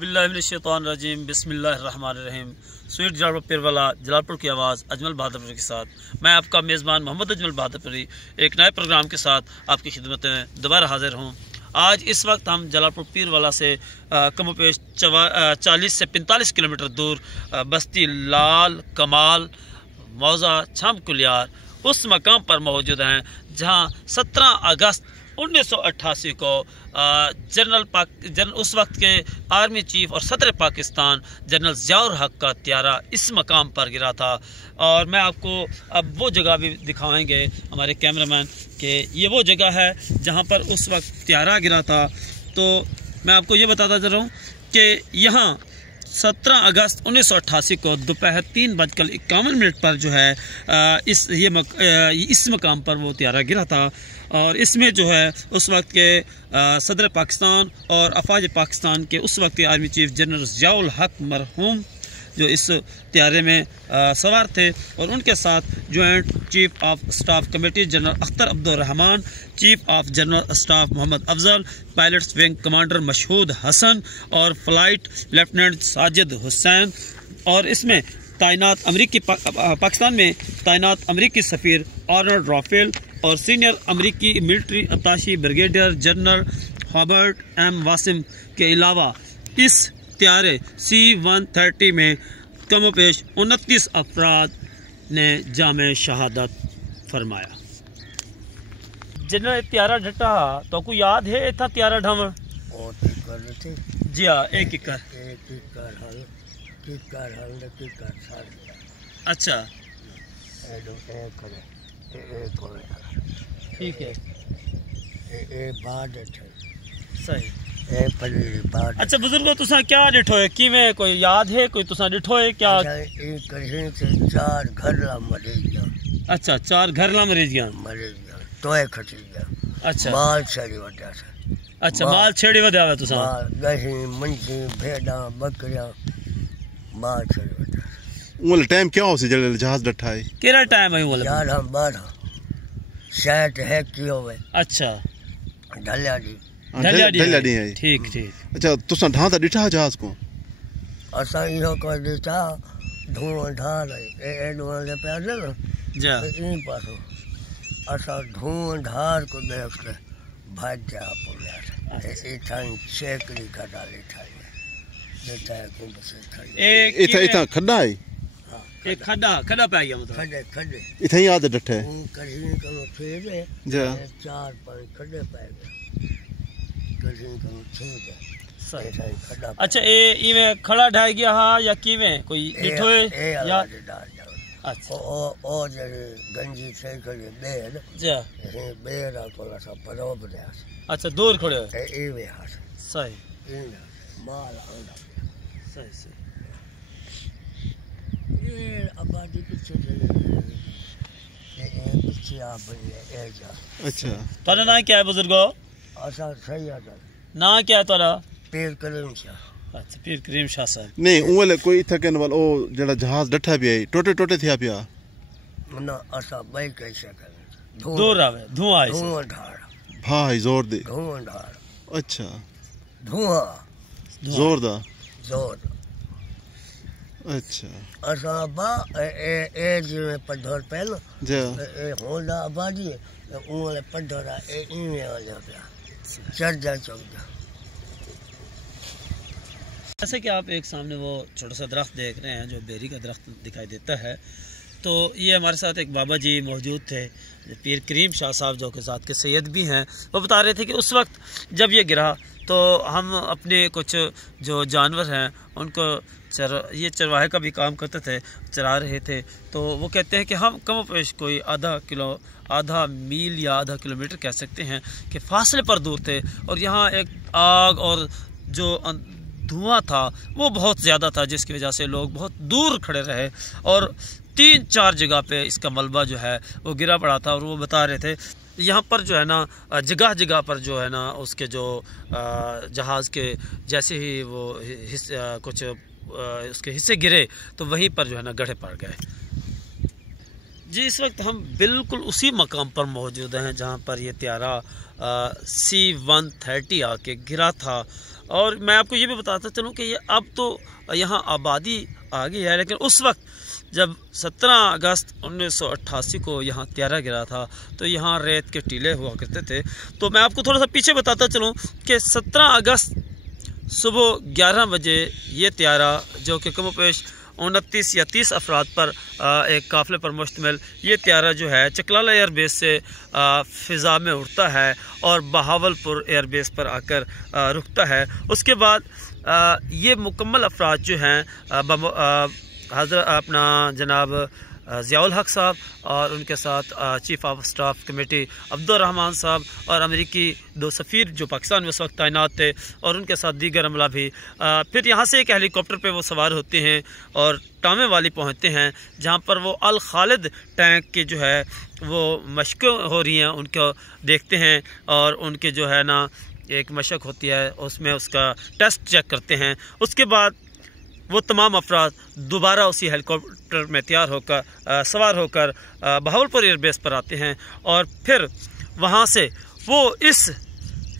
औज़ुबिल्लाहिमिनश्शैतानिर्रजीम बिस्मिल्लाहिर्रहमानिर्रहीम। स्वीट जलालपुर पिरवाला जलालपुर की आवाज़ अजमल बहादुर के साथ मैं आपका मेज़बान मोहम्मद अजमल बहादुर एक नए प्रोग्राम के साथ आपकी खिदमत में दोबारा हाजिर हूँ। आज इस वक्त हम जलालपुर पिरवाला से कम पेश 40 से 45 किलोमीटर दूर बस्ती लाल कमाल मौज़ा छम कुलियार उस मकाम पर मौजूद हैं जहाँ 17 अगस्त 1988 को जनरल उस वक्त के आर्मी चीफ और सदर पाकिस्तान जनरल ज़ियाउल हक का त्यारा इस मकाम पर गिरा था। और मैं आपको अब वो जगह भी दिखाएंगे हमारे कैमरामैन कि ये वो जगह है जहाँ पर उस वक्त त्यारा गिरा था। तो मैं आपको ये बताता जा रहा हूँ कि यहाँ 17 अगस्त 1988 को दोपहर 3:51 पर जो है इस मकाम पर वो त्यारा गिरा था। और इसमें जो है उस वक्त के सदर पाकिस्तान और अफवाज पाकिस्तान के उस वक्त के आर्मी चीफ जनरल ज़ियाउल हक मरहूम जो इस त्यारे में सवार थे और उनके साथ joint chief of staff committee general Akhtar Abdurrahman, chief of general staff Mohammad Afzal, pilots wing commander Mashhood Hassan और फ्लाइट लेफ्टिनेंट साजिद हुसैन। और इसमें तैनात पाकिस्तान में तैनात अमरीकी सफ़ीर आर्नल्ड राफेल और सीनियर अमरीकी military attache brigadier general Herbert M Wassom के अलावा इस त्यारे C-130 में कम पेश 29 अफराद ने जामे शहादत फरमाया। जिन्हें त्यारा ढटा तो को याद है इतना त्यारा ढम जी हाँ एक अच्छा ठीक है सही अच्छा बुजुर्गो तुसा क्या डिठो है कि में कोई याद है कोई तुसा डिठो है क्या? चार घर ला मरे गया। अच्छा 4 घर ला मरे गया तोए खटी गया। अच्छा माल छेड़ी वड्या से अच्छा माल छेड़ी वड्या वे तुसा दही मंजी भेड़ा बकरियां माल छेड़ी वड्या उल टाइम क्या हो से जले जहाज डठा है केरा टाइम है उल 11-12 शायद है की होवे। अच्छा ढलियाडी है ठीक अच्छा तुसा ढांता डिठा जहाज को असा इहो को दिता धुआं ढाल ए एडवांस ले पैदल जा इन पासो असा धुआं ढाल को देख के भाग जा पुलिया ए थाई शेकड़ी का डाले थाई देता है को बस थाई इथा खड्डा है एक खड्डा पे गया मतलब खड्डे इथा ही याद डठे कहीं करो छेड़े जा 4-5 खड्डे पे गए कहीं करो छेड़े सही खड्डा। अच्छा ए इवे खड़ा ढाई गया हा या कीवे कोई डिठो है या अच्छा ओ जरे गंजी से करे बेर जा ए बेरा को सा परोब दे अच्छा दूर खड़े ए वे हाथ सही इन माल आंदा सही ये आबादी पीछे पीछे आ बने ए जा अच्छा तोरा ना क्या है बुजुर्गो असा सही आता ना क्या है तोरा पीर करीम शाह। अच्छा पीर करीम शाह साहब नहीं उले कोई इथा केन वाल ओ जेड़ा जहाज डठा भी है टोटे थिया पिया ना असा बाई कैसे कर दूर आवे धुआं है धुआं ढाल भाई जोर दे धुआं ढाल अच्छा धुआं जोर अच्छा असा बा ए जिवे पधर पहल जा ए होंदा आबादी उले पधरा ए इने वाला पे चढ़ चौदा। जैसे कि आप एक सामने वो छोटा सा दरख्त देख रहे हैं जो बेरी का दरख्त दिखाई देता है तो ये हमारे साथ एक बाबा जी मौजूद थे पीर करीम शाह साहब जो के साथ के सैयद भी हैं। वो बता रहे थे कि उस वक्त जब ये गिरा तो हम अपने कुछ जो जानवर हैं उनको ये चरवाहे का भी काम करते थे चरा रहे थे। तो वो कहते हैं कि हम कम पेश कोई आधा मील या आधा किलोमीटर कह सकते हैं कि फासले पर दूर थे और यहाँ एक आग और जो धुआं था वो बहुत ज़्यादा था जिसकी वजह से लोग बहुत दूर खड़े रहे और 3-4 जगह पे इसका मलबा जो है वो गिरा पड़ा था। और वो बता रहे थे यहाँ पर जो है ना जगह पर जो है ना उसके जो जहाज़ के जैसे ही वो कुछ उसके हिस्से गिरे तो वहीं पर जो है ना गड्ढे पड़ गए। जी, इस वक्त हम बिल्कुल उसी मकाम पर मौजूद हैं जहां पर ये त्यारा C-130 आके गिरा था। और मैं आपको ये भी बताता चलूं कि ये अब तो यहाँ आबादी आ गई है, लेकिन उस वक्त जब 17 अगस्त 1988 को यहाँ त्यारा गिरा था तो यहाँ रेत के टीले हुआ करते थे। तो मैं आपको थोड़ा सा पीछे बताता चलूँ कि 17 अगस्त सुबह 11 बजे ये त्यारा, जो कि कमोपेश 29 या 30 अफराद पर एक काफ़िले पर मुश्तमिल ये त्यारा जो है चकलाला एयर बेस से फ़िज़ा में उड़ता है और बहावलपुर एयर बेस पर आकर रुकता है। उसके बाद ये मुकम्मल अफराद जो हैं हज़रत अपना जनाब ज़ियाउल हक साहब और उनके साथ chief of staff committee Abdurrahman साहब और अमेरिकी 2 सफ़ीर जो पाकिस्तान में उस वक्त तैनात थे और उनके साथ दीगर अमला भी फिर यहाँ से एक हेलीकॉप्टर पे वो सवार होते हैं और टामे वाली पहुँचते हैं, जहाँ पर वो अल खालिद टैंक के जो है वो मशक़ हो रही हैं उनको देखते हैं और उनके जो है ना एक मशक़ होती है उसमें उसका टेस्ट चेक करते हैं। उसके बाद वो तमाम अफराद दोबारा उसी हेलीकॉप्टर में तैयार होकर सवार होकर बहावलपुर एयरबेस पर आते हैं और फिर वहाँ से वो इस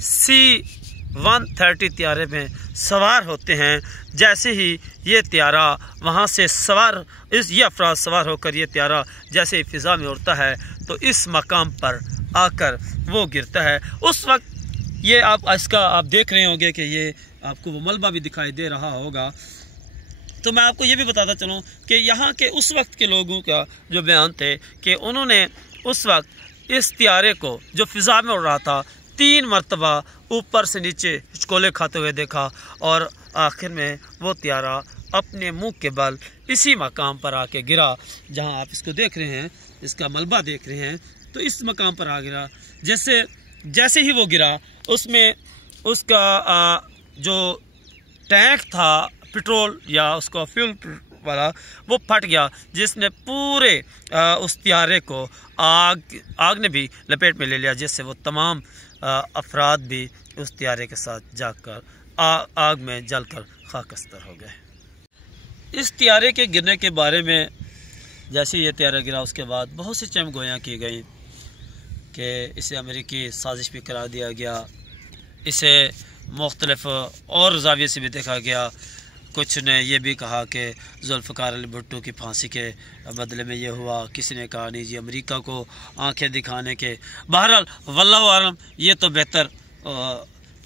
C-130 त्यारे में सवार होते हैं। जैसे ही ये त्यारा वहाँ से सवार ये अफराद सवार होकर ये त्यारा जैसे ही फ़िज़ा में उड़ता है तो इस मकाम पर आकर वो गिरता है। उस वक्त ये आप देख रहे होंगे कि ये आपको वो मलबा भी दिखाई दे रहा होगा। तो मैं आपको ये भी बताता चलूँ कि यहाँ के उस वक्त के लोगों का जो बयान थे कि उन्होंने उस वक्त इस त्यारे को जो फ़िज़ा में उड़ रहा था 3 मरतबा ऊपर से नीचे हिचकोले खाते हुए देखा और आखिर में वो त्यारा अपने मुंह के बल इसी मकाम पर आके गिरा जहाँ आप इसको देख रहे हैं, इसका मलबा देख रहे हैं। तो इस मकाम पर आ गिरा। जैसे ही वो गिरा उसमें उसका जो टैंक था पेट्रोल या उसका फ्यूल वाला वो फट गया, जिसने पूरे उस त्यारे को आग ने भी लपेट में ले लिया, जिससे वो तमाम अफराद भी उस त्यारे के साथ जाकर आग में जलकर खाकस्तर हो गए। इस त्यारे के गिरने के बारे में जैसे ये त्यारा गिरा उसके बाद बहुत सी चमगोयाँ की गई कि इसे अमेरिकी साजिश भी करार दिया गया, इसे मुख्तलिफ और ज़ाविये से भी देखा गया। कुछ ने यह भी कहा कि जुल्फ़िकार अली भुट्टो की फांसी के बदले में ये हुआ, किसी ने कहा नहीं जी अमेरिका को आंखें दिखाने के। बहरहाल वल्लाहु आलम, ये तो बेहतर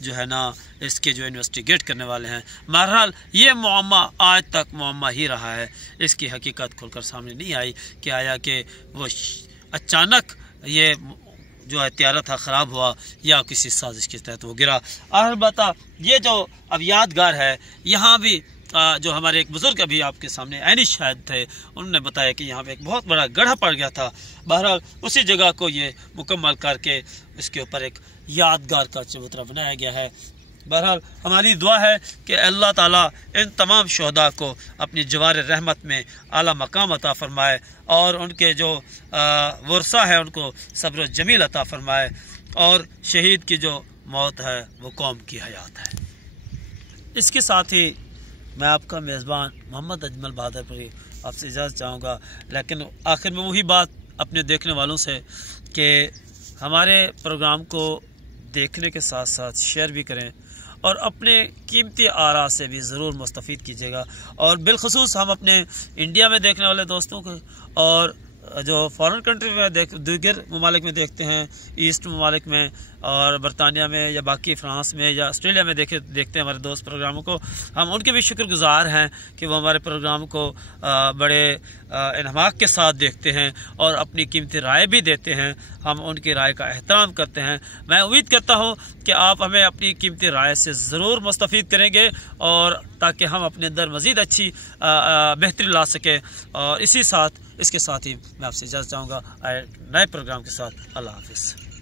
जो है ना इसके जो इन्वेस्टिगेट करने वाले हैं। बहरहाल ये मुअम्मा आज तक मुअम्मा ही रहा है, इसकी हकीकत खुलकर सामने नहीं आई कि आया कि वो अचानक ये जो है त्यारा था ख़राब हुआ या किसी साजिश के तहत वो गिरा। अलबत्ता ये जो अब यादगार है, यहाँ भी जो हमारे एक बुज़ुर्ग अभी आपके सामने ऐनी शायद थे, उन्होंने बताया कि यहाँ पे एक बहुत बड़ा गड्ढा पड़ गया था। बहरहाल उसी जगह को ये मुकम्मल करके इसके ऊपर एक यादगार का चबूतरा बनाया गया है। बहरहाल हमारी दुआ है कि अल्लाह ताला इन तमाम शहदा को अपनी जवार रहमत में आला मकाम अता फ़रमाए और उनके जो वर्सा है उनको सब्र जमील अता फ़रमाए और शहीद की जो मौत है वो कौम की हयात है। इसके साथ ही मैं आपका मेज़बान मोहम्मद अजमल बहादुरपुरी आपसे इजाज़त चाहूँगा, लेकिन आखिर में वही बात अपने देखने वालों से कि हमारे प्रोग्राम को देखने के साथ साथ शेयर भी करें और अपने कीमती आरा से भी ज़रूर मुस्तफ़ीद कीजिएगा। और बिलखसूस हम अपने इंडिया में देखने वाले दोस्तों को और जो फॉरेन कंट्री में दीगर ममालिक में देखते हैं, ईस्ट ममालिक में और बरतानिया में या बाकी फ्रांस में या ऑस्ट्रेलिया में देखते हैं हमारे दोस्त प्रोग्रामों को, हम उनके भी शुक्रगुज़ार हैं कि वो हमारे प्रोग्राम को बड़े इन्हमाक के साथ देखते हैं और अपनी कीमती राय भी देते हैं। हम उनकी राय का एहतराम करते हैं। मैं उम्मीद करता हूं कि आप हमें अपनी कीमती राय से ज़रूर मुस्तफ़ीद करेंगे और ताकि हम अपने अंदर मज़ीद अच्छी बेहतरी ला सकें। और इसके साथ ही मैं आपसे इजाज़त चाहूँगा नए प्रोग्राम के साथ। अल्लाह हाफ़िज़।